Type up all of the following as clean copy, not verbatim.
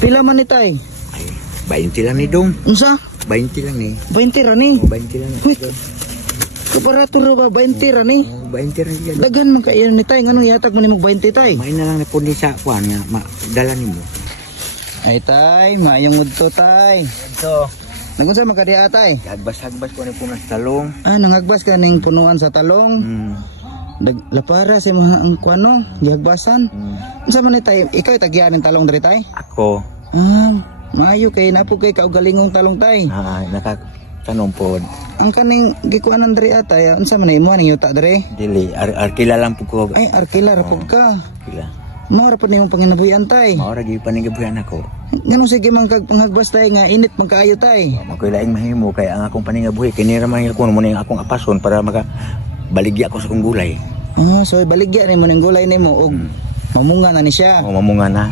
Pila man ni tay? Ay, 20 lang ni Dong. Unsa? 20 lang ni. 20 ra ni. 20 lang ni. Kaparato ra ba 20 ra ni? 20 lang yan. Daghan man kayo ni tay, nganong yatag mo nimog 20 tay? May na lang na po ni sa kuan nga, dala ni mo. Ay tay, maayong udto tay. So, Nagunsa man ka diha tay? hagbas-hagbas ko ni po ng talong. Nangagbas ka ning punuan sa talong. Lapara sa mga ang kuano, gihagbasan. Unsa man ni tay, ikaw tagyan ning talong diri tay? Ako. Maayo kay napo kay kaugalingong talong tay. Nakakatanong po. Ang kaning gikuanan diri atay, unsa man imo ning yuta diri? Dili, arkila lang po ko. Ay, arkila ra pud ka. Arkila. Mao ra pud nimong panginabuhian tay. Maura gi panigabuyan ako. Nganong sige man kag panghagbas tay nga init man kaayo tay. Makoy laing mahimo kay ang akong paningabuhi kini ra man ako mo ning akong apason para maka baligya ako sa kong gulay. So baligya nimo ning gulay nimo og mamunga na ni siya. Mamunga na.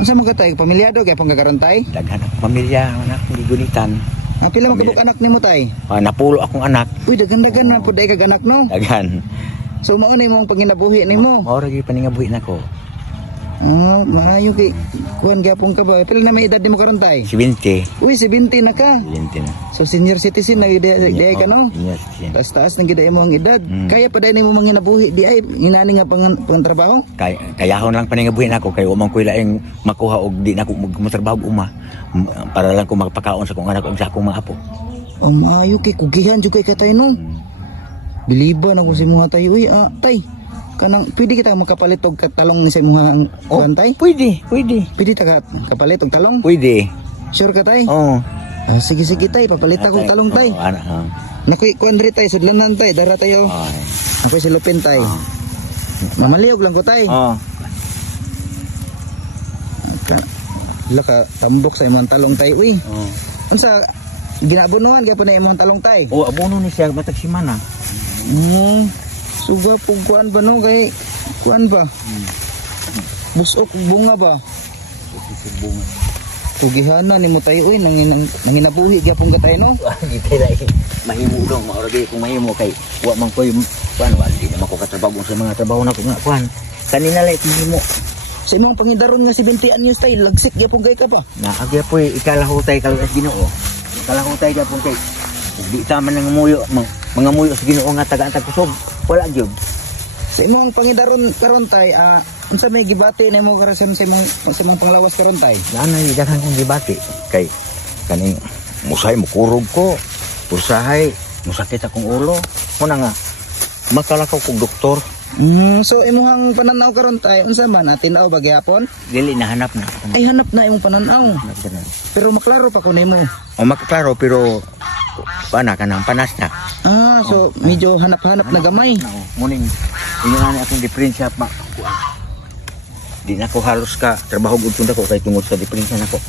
Unsa man ka tay, pamilyado kay pangkakaron tay? Daghan ang pamilya anak gigunitan. Pila man kabuk anak nimo tay? Napulo akong anak. Uy, daghan-daghan man pud ay kag anak no. Daghan. So mao ni mong panginabuhi nimo. Maura gi paningabuhi nako. Maayo kay kuan gyapon ka ba? Pila na may edad nimo karon tay? 70. Uy, 70 na ka. 70 na. So senior citizen na di ka no? Senior citizen. Taas-taas nang gid mo ang edad. Kaya pa dai nimo manginabuhi di ay inani nga pang-trabaho? Kayahon lang paningabuhi nako kay umang koy laing makuha og di nako magtrabaho uma para lang ko magpakaon sa kong anak ug sa akong mga apo. Maayo kay kugihan jud kay katay no. Biliban ako sa mga tayo. Uy, tay. Kanang pwede kita makapalit og talong ni sa mga tay? Pwede. Pwede ta kapalit og talong? Pwede. Sure ka tay? Oo. Sige tay, papalit ako og talong tay. Nakoy kuan diri tay, sudlanan tay, dara tayo. Ako si Lupin tay. Mamaliog lang ko tay. Laka tambok sa imong talong tay. Uy. Unsa ginabunuhan gyapon na imong talong tay? Abono ni siya matag semana. Suga pug kuan ba no kay kuan ba? Busok bunga ba? Bunga. Tugihana nimo tayo uy nanginabuhi gyapon ka tayo no? Gitay lai. Mahimo dong, maura gyud kung mahimo kay wa man koy kuan wa di na mako katrabaho sa mga trabaho nako nga kuan. Kanina lai mahimo. Sa imong pangidaron nga 70 anyos tay lagsik gyapon kay ka ba? Naagya poy ikalahutay kaluas Ginoo. Ikalahutay gyapon kay di ta man nang muyo mga muyo sa Ginoo nga taga-antag kusog. Wala gyud. Sa imong pangidaron karon tay unsa may gibati nimo karon sa imong panglawas karon tay? Nanay daghan kong gibati kay kaning musay mukurog ko. Usahay musakit akong ulo. Una nga makalakaw kog doktor. So imong pananaw karon tay unsa man atinaw ba gyapon? Dili nahanap na. Ay hanap na imong pananaw. Pero maklaro pa ko nimo. Maklaro pero paana ka nang panas na. So medyo hanap-hanap na gamay. Muning ingon akong diferensya pa. Di na ko halos ka trabaho gud ko kay tungod sa diferensya nako.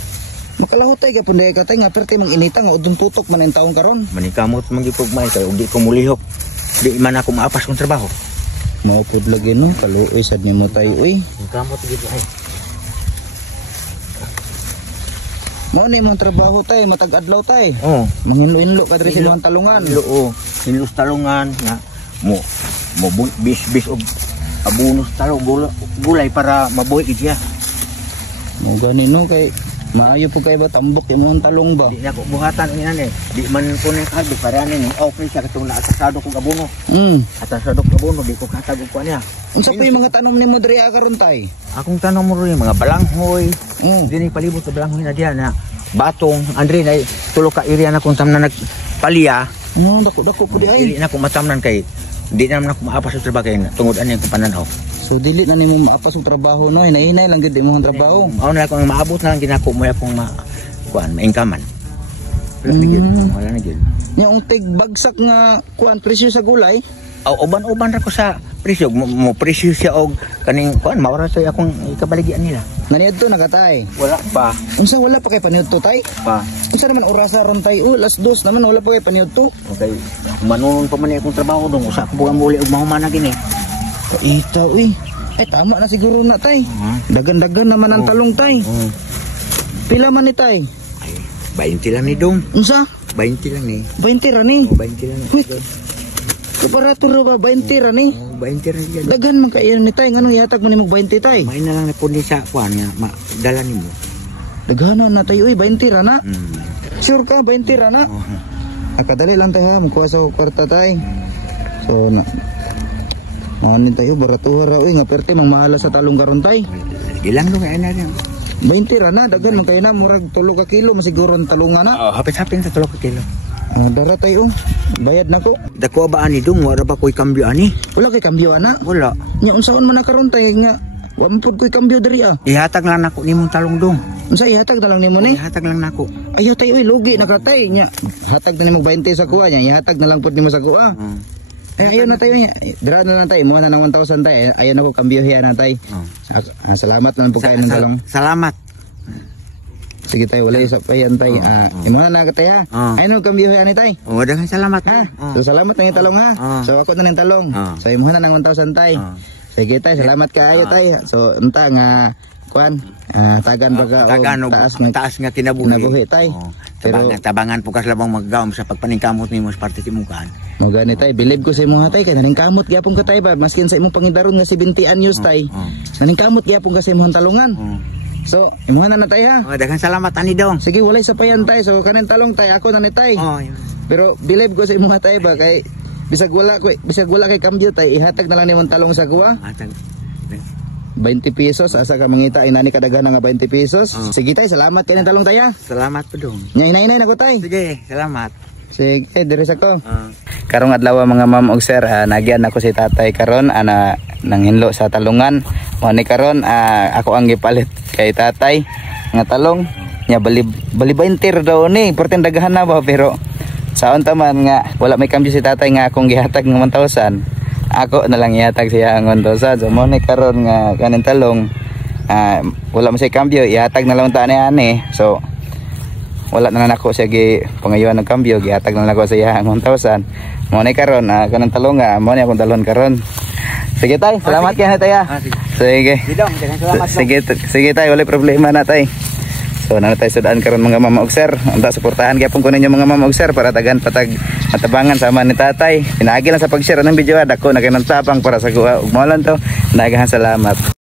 Makalahutay gyapon day ka tay nga perti mang inita nga udtong tutok man ang taon karon. Manikamot man gyud may kay ug di ko mulihok. Di man ako maapas kong trabaho. Mao pud lagi no, kaluoy sad nimo tay uy. Manikamot gyud ay. Mao ni imong trabaho tay matag adlaw tay. Manginlo-inlo ka diri sa imong talungan. Inlos talungan nga mo bis og abonos talong gulay para mabuhi gid siya. Mo gani no kay maayo po kay ba tambok imong talong ba? Di na ko buhatan ni ani. Di man ko ni kaldo para ni okay siya katong naatasado kog abono. Atasado kog abono di ko katag og niya. Unsa pa yung mga tanom nimo diri karon tay? Akong tanom mo rin mga balanghoy. Dini palibot sa balanghoy na diha na batong Andre na tulo ka area na kung tamna nagpaliya. Dako po di ay. Dili na ko matamnan kay di na ako maapas sa trabaho kay tungod ani ko pananaw. So dili na nimo maapas og trabaho no, hinahinay lang gid imong trabaho. Mao na ako maabot na lang ginako mo akong kuan maingkaman. Wala na gid. Yung tig bagsak nga kuan presyo sa gulay. Uban-uban ra ko sa presyo mo presyo siya og kaning kuan maura sa akong ikabaligyan nila. Naniadto nagatay. Wala pa. Unsa wala pa kay paniudto tay? Pa. Unsa naman orasa ron tay? Las 2 naman wala pa kay paniudto. Okay. Manunon pa man akong trabaho dong usa ko buang muli og mahumana gini. Ita uy. Ay tama na siguro na tay. Dagan-dagan naman ang talong tay. Pila man ni tay? Ay 20 lang ni Dong. Unsa? 20 lang ni. 20 ra ni. 20 lang. Kaparato ra ba 20 ra ni? 20 ra ni. Daghan man kayo ni tay nganong yatag mo nimog 20 tay? May na lang na po ni sa kuan nga dala nimo. Daghanan na tayo 20 ra na. Hmm. Sure ka 20 ra na? Akadali lang tayo ha, magkuha sa kwarta tayo. So na manin tayo baratuha ra nga perte mang mahala sa talong karon tay. Ilang do kay na rin. 20 ra na daghan man kay na murag 3 ka kilo masiguro ang talungan na. Oh, hapit-hapit sa 3 kilo. Dara tayo. Bayad na ko. Dako ba ani dong wala ba koy kambyo ani? Wala kay kambyo ana. Wala. Nya unsaon man na karon tay nga wa man pud koy kambyo diri ah. Ihatag lang nako nimong talong dong. Unsa ihatag na lang nimo ni? Ihatag lang nako. Ayaw tayo lugi nakatay nya. Hatag na nimo 20 sa kuha nya, ihatag na lang pud nimo sa kuha. Ay ayaw na tayo nya. Dira na lang tayo mo na ng 1,000 tay. Ayaw na ko kambyo hiya na tay. Salamat na lang po kayo ng talong. Salamat. Sige tayo, wala yung sapayan tay. Imo na nagatay ha. Ayaw na kambyo hiya ni tay. Oh, daghang salamat ha. So salamat na yung talong ha. So ako na ng talong. So imo na ng 1,000 tay. Sige tay, salamat kaayo tay. So unta nga kuan tagan baga taas nga kinabuhi tay. Pero tabangan po kas labang maggawom sa pagpaningkamot nimo sa parte timukan. Mo gani tay, believe ko sa imong tay kay naning kamot gyapon ka tay ba maskin sa imong pangidaron nga 70 anyos tay. Naning kamot gyapon ka sa imong talungan. So, imuha na tay ha. Daghang salamat ani dong. Sige, walay sapayan tay. So kanen talong tay ako na ni tay. Pero believe ko sa imong tay ba kay bisag wala kay kambyo tay ihatag na lang nimong talong sa kuha. 20 pesos asa ka mangita inani kadaghan nga 20 pesos. Sige tay, salamat kay talong tay ha. Salamat po dong. Inay na ko tay. Sige, salamat. Sige, diri sa ko. Karong adlaw mga ma'am og sir, nagyan ako si tatay karon ana nanghinlo sa talungan. Mo ni karon ako ang gipalit kay tatay nga talong nya bali 20 daw ni, perten daghan na ba pero saon ta man nga wala may kambyo si tatay nga akong gihatag ng 1,000. Ako na lang ihatag siya ang 1,000. So mo ni karon nga kanin talong wala man say kambyo, ihatag na lang ta ani. So wala na nako siya gi pangayuan ng kambyo, gihatag na lang ako sa iya ang 1,000. Mo ni karon kanang talong mo ni akong talon karon. Sige tay, salamat kay tay. Sige. Sige tay, wala problema na tay. So na tay sudaan karon mga mama og sir. Anta suportahan gyapon ko ninyo mga mama og sir para tagan patag matabangan sama ni tatay. Pinaagi lang sa pag-share ng video dako na kay tapang para sa kuha ug maulan to. Daghan salamat.